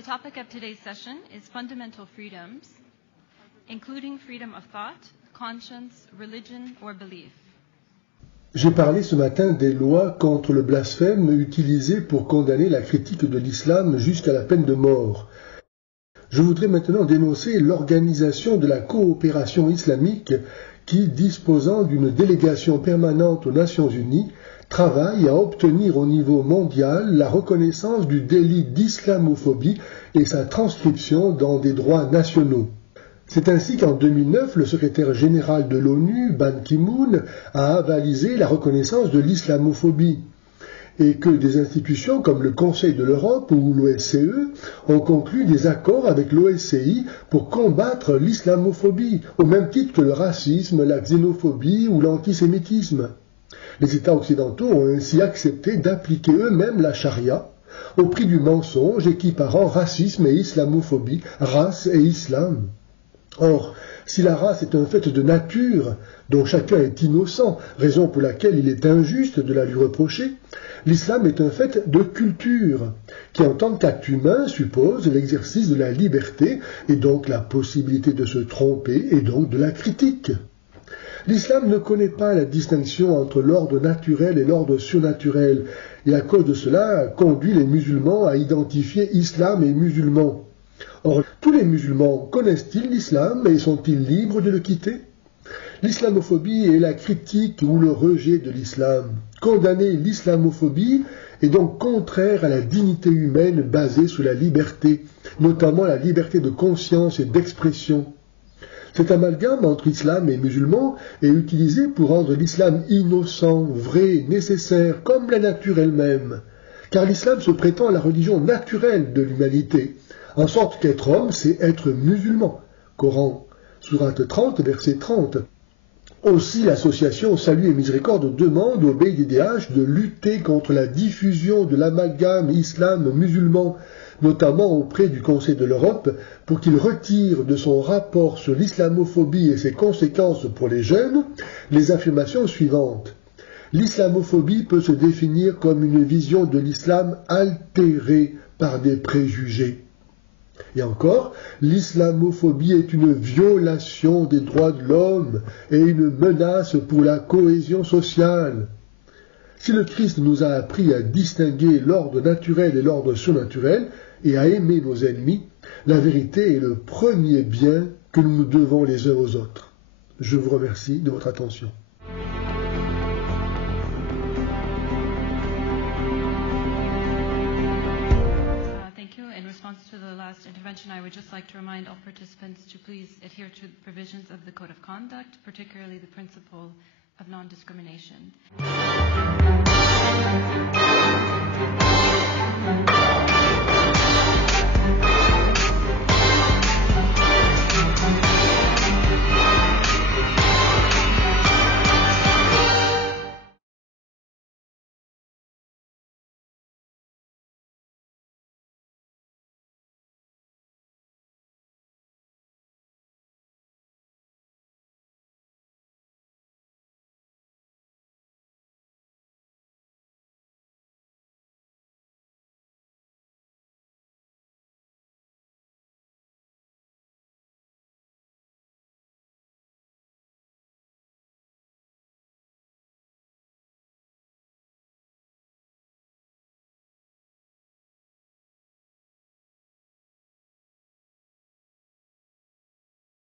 The topic of today's session is fundamental freedoms, including freedom of thought, conscience, religion, or belief. J'ai parlé ce matin des lois contre le blasphème utilisées pour condamner la critique de l'islam jusqu'à la peine de mort. Je voudrais maintenant dénoncer l'organisation de la coopération islamique qui, disposant d'une délégation permanente aux Nations Unies, travaille à obtenir au niveau mondial la reconnaissance du délit d'islamophobie et sa transcription dans des droits nationaux. C'est ainsi qu'en 2009, le secrétaire général de l'ONU, Ban Ki-moon, a avalisé la reconnaissance de l'islamophobie et que des institutions comme le Conseil de l'Europe ou l'OSCE ont conclu des accords avec l'OSCI pour combattre l'islamophobie, au même titre que le racisme, la xénophobie ou l'antisémitisme. Les États occidentaux ont ainsi accepté d'appliquer eux-mêmes la charia au prix du mensonge équiparant racisme et islamophobie, race et islam. Or, si la race est un fait de nature dont chacun est innocent, raison pour laquelle il est injuste de la lui reprocher, l'islam est un fait de culture, qui en tant qu'acte humain suppose l'exercice de la liberté et donc la possibilité de se tromper et donc de la critique. L'islam ne connaît pas la distinction entre l'ordre naturel et l'ordre surnaturel, et à cause de cela conduit les musulmans à identifier islam et musulmans. Or, tous les musulmans connaissent-ils l'islam et sont-ils libres de le quitter? L'islamophobie est la critique ou le rejet de l'islam. Condamner l'islamophobie est donc contraire à la dignité humaine basée sur la liberté, notamment la liberté de conscience et d'expression. Cet amalgame entre islam et musulmans est utilisé pour rendre l'islam innocent, vrai, nécessaire, comme la nature elle-même. Car l'islam se prétend la religion naturelle de l'humanité, en sorte qu'être homme, c'est être musulman. Coran, sourate 30, verset 30. Aussi, l'association Salut et Miséricorde demande au BIDDH de lutter contre la diffusion de l'amalgame islam-musulman, notamment auprès du Conseil de l'Europe, pour qu'il retire de son rapport sur l'islamophobie et ses conséquences pour les jeunes les affirmations suivantes. L'islamophobie peut se définir comme une vision de l'islam altérée par des préjugés. Et encore, l'islamophobie est une violation des droits de l'homme et une menace pour la cohésion sociale. Si le Christ nous a appris à distinguer l'ordre naturel et l'ordre surnaturel et à aimer nos ennemis, la vérité est le premier bien que nous nous devons les uns aux autres. Je vous remercie de votre attention. To the last intervention, I would just like to remind all participants to please adhere to the provisions of the Code of Conduct, particularly the principle of non-discrimination.